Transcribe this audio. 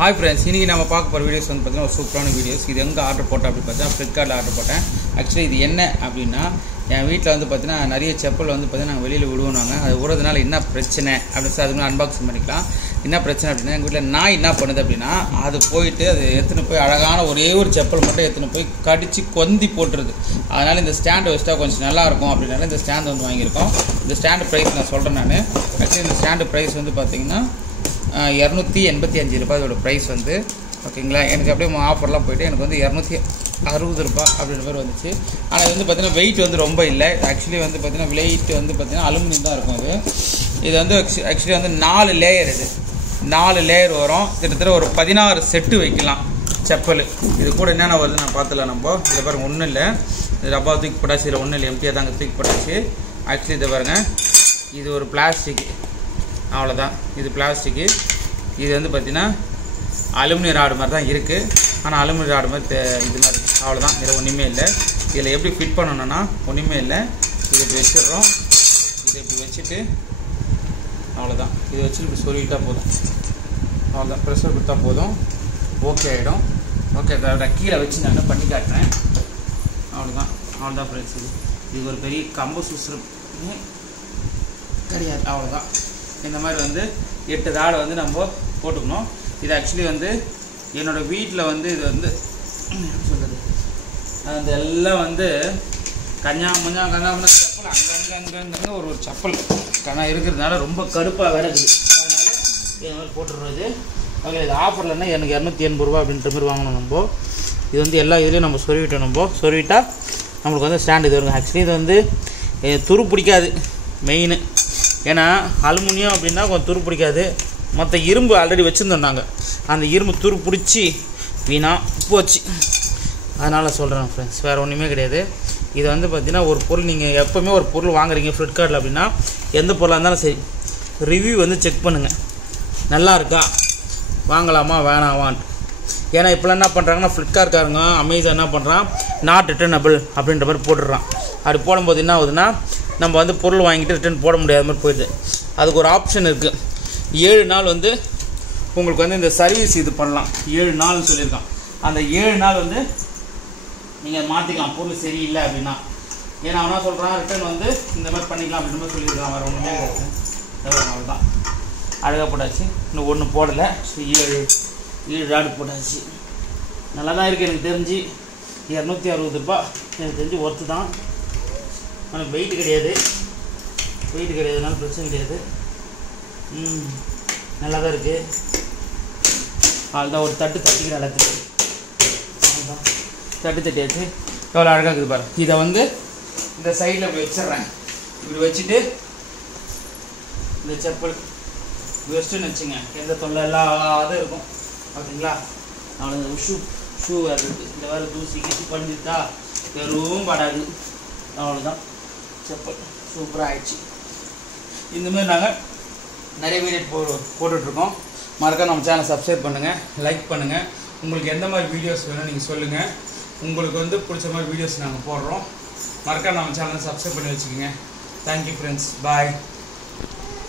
Hi friends, இன்னைக்கு நாம பார்க்க போற வீடியோஸ் வந்து பார்த்தீங்கன்னா ஒரு சூப்பரான வீடியோஸ். இது எங்க ஆர்டர் போட்டேன் அப்படி பார்த்தா Flipkartல ஆர்டர் போட்டேன். ஆக்சுவலி இது என்ன அப்படினா என் வீட்ல வந்து பார்த்தீங்கன்னா நிறைய செப்பல் வந்து பார்த்தீங்கன்னா நாங்க வெளியில விடுவோம்னாங்க. அது ஊறதுனால என்ன பிரச்சனை அப்படி அதுக்கு அன்பாக்சிங் பண்ணிக்கலாம். என்ன பிரச்சனை அப்படினா எங்க வீட்ல நாய் என்ன பண்ணுது அப்படினா அது போயிட்டு அது எடுத்துட்டு போய் அழகான ஒரே ஒரு செப்பல் மட்டும் எடுத்துட்டு போய் கடிச்சு கொந்தி போட்டுருது. அதனால இந்த ஸ்டாண்ட் வச்சா கொஞ்சம் நல்லா இருக்கும் அப்படினால இந்த ஸ்டாண்ட் வந்து வாங்கி இருக்கோம். இந்த ஸ்டாண்ட் பிரைஸ் நான் சொல்றேன் நானு. ஆக்சுவலி இந்த ஸ்டாண்ட் பிரைஸ் வந்து பார்த்தீங்கன்னா 285 ரூபாய் இதோட ப்ரைஸ் வந்து ஓகேங்களா. எனக்கு அப்படியே ஆஃபர்லாம் போய்ட்டு எனக்கு வந்து 260 ரூபாய் அப்படின்ற மாதிரி வந்துச்சு. ஆனால் இது வந்து பார்த்தீங்கன்னா வெயிட் வந்து ரொம்ப இல்லை. ஆக்சுவலி வந்து பார்த்தீங்கன்னா வெயிட் வந்து பார்த்தீங்கன்னா அலுமினியம் தான் இருக்கும். இது வந்து ஆக்சுவலி வந்து 4 லேயர். இது 4 லேயர் வரும். கிட்டத்தட்ட ஒரு 16 செட்டு வைக்கலாம் செப்பல். இது கூட என்னென்ன வருது நான் பார்த்துலாம். நம்ம இதை பாருங்கள், ஒன்றும் இல்லை, இது டப்பா தூக்கி போட்டாச்சு. இதில் ஒன்றும் இல்லை, எம்டியாக தாங்க தூக்கி போட்டாச்சு. ஆக்சுவலி இதை பாருங்கள், இது ஒரு பிளாஸ்டிக், அவ்வளோதான். இது பிளாஸ்டிக்கு. இது வந்து பார்த்திங்கன்னா அலுமினியம் ராடு மாதிரி தான் இருக்குது. ஆனால் அலுமினியம் ராடு மாதிரி இது மாதிரி அவ்வளோதான். இதில் ஒன்றுமே இல்லை. இதில் எப்படி ஃபிட் பண்ணணுன்னா ஒன்றுமே இல்லை. இது இப்படி வச்சிடுறோம். இதை இப்படி வச்சுட்டு அவ்வளோதான். இதை வச்சுட்டு இப்படி சொல்லிட்டால் போதும். அவ்வளோதான், ப்ரெஷர் கொடுத்தா போதும், ஓகே ஆகிடும். ஓகே, அதை கீழே வச்சு நான் பண்ணி காட்டுறேன். அவ்வளோதான் ஃப்ரெண்ட்ஸ். இது ஒரு பெரிய கம்பு சுசுறு கிடையாது. அவ்வளோதான். இந்த மாதிரி வந்து 8 தாடை வந்து நம்ம போட்டுக்கணும். இது ஆக்சுவலி வந்து என்னோடய வீட்டில் வந்து இது வந்து சொல்கிறது அந்த எல்லாம் வந்து கஞ்சா செப்பல் அங்கங்கே ஒரு செப்பல் இருக்கிறதுனால ரொம்ப கடுப்பாக வேற இருக்குது. அதனால் இது மாதிரி போட்டுடுறது. ஓகே, இது ஆஃபர்லன்னா எனக்கு 280 ரூபா அப்படின்ற மாதிரி வாங்கணும் நம்ம. இது வந்து எல்லா இதுலேயும் நம்ம சொருவிட்டோம். நம்ம சொருவிட்டால் நம்மளுக்கு வந்து ஸ்டாண்ட் இது வருங்க. ஆக்சுவலி இது வந்து துரு பிடிக்காது மெயின். ஏன்னா அலுமினியம் அப்படின்னா கொஞ்சம் துரு பிடிக்காது. மற்ற இரும்பு ஆல்ரெடி வச்சுருந்தோம். அந்த இரும்பு துரு பிடிச்சி வீணாக போச்சு. அதனால் சொல்கிறேன் ஃப்ரெண்ட்ஸ், வேறு ஒன்றுமே கிடையாது. இது வந்து பார்த்திங்கன்னா ஒரு பொருள் நீங்கள் எப்போவுமே ஒரு பொருள் வாங்குறீங்க ஃப்ளிப்கார்ட்டில் அப்படின்னா எந்த பொருளாக இருந்தாலும் சரி ரிவ்யூ வந்து செக் பண்ணுங்கள். நல்லா இருக்கா, வாங்கலாமா வேணாமான்ட்டு. ஏன்னா இப்போலாம் என்ன பண்ணுறாங்கன்னா ஃப்ளிப்கார்ட்காரங்க அமேசான் என்ன பண்ணுறான், நாட் ரிட்டர்னபிள் அப்படின்ற மாதிரி போட்டுடுறான். அப்படி போடும்போது என்ன ஆகுதுன்னா நம்ம வந்து பொருள் வாங்கிட்டு ரிட்டர்ன் போட முடியாத மாதிரி போயிடுது. அதுக்கு ஒரு ஆப்ஷன் இருக்குது. 7 நாள் வந்து உங்களுக்கு வந்து இந்த சர்வீஸ் இது பண்ணலாம். 7 நாள்னு சொல்லியிருக்கான். அந்த 7 நாள் வந்து நீங்கள் மாற்றிக்கலாம் பொருள் சரியில்லை அப்படின்னா. ஏன்னா அவனா சொல்கிறான் ரிட்டர்ன் வந்து இந்த மாதிரி பண்ணிக்கலாம் அப்படின்ற மாதிரி சொல்லியிருக்கான். வேறு ஒன்றுமே கிடையாது. நாள் தான் அழகாக போட்டாச்சு. இன்னும் ஒன்று போடலை. 7 ராடு போட்டாச்சு. நல்லா தான் இருக்குது. எனக்கு தெரிஞ்சு 260 ரூபாய் எனக்கு தெரிஞ்சு ஒர்த்து தான். ஆனால் வெயிட் கிடையாதுனால பிரச்சனை கிடையாது. நல்லா தான் இருக்குது. அதுதான் ஒரு தட்டு தட்டிக்கிற இடத்துக்கு அதுதான் தட்டு தட்டியாச்சு. எவ்வளோ அழகாக இருக்குது பாரு. இதை வந்து இந்த சைடில் இப்படி வச்சிட்றேன். இப்படி வச்சுட்டு இந்த செப்பல் வெஸ்ட்டுன்னு வச்சுங்க, எந்த தொல்லை இல்லாத இருக்கும். ஓகேங்களா. அவ்வளோ ஷூ வேறு இருக்குது. இந்த வேறு தூசி கீசி பண்ணிட்டா வெறும் படாது. அவ்வளோதான், செப்பல் சூப்பராக ஆயிடுச்சு. இந்தமாதிரி நாங்கள் நிறைய வீடியோ போட்டுட்ருக்கோம். மறக்காம நம்ம சேனலை சப்ஸ்கிரைப் பண்ணுங்கள், லைக் பண்ணுங்கள். உங்களுக்கு எந்த மாதிரி வீடியோஸ் வேணும் நீங்கள் சொல்லுங்கள். உங்களுக்கு வந்து பிடிச்ச மாதிரி வீடியோஸ் நாங்கள் போடுறோம். மறக்காம நம்ம சேனலை சப்ஸ்கிரைப் பண்ணி வச்சுக்கோங்க. தேங்க்யூ ஃப்ரெண்ட்ஸ், பாய்.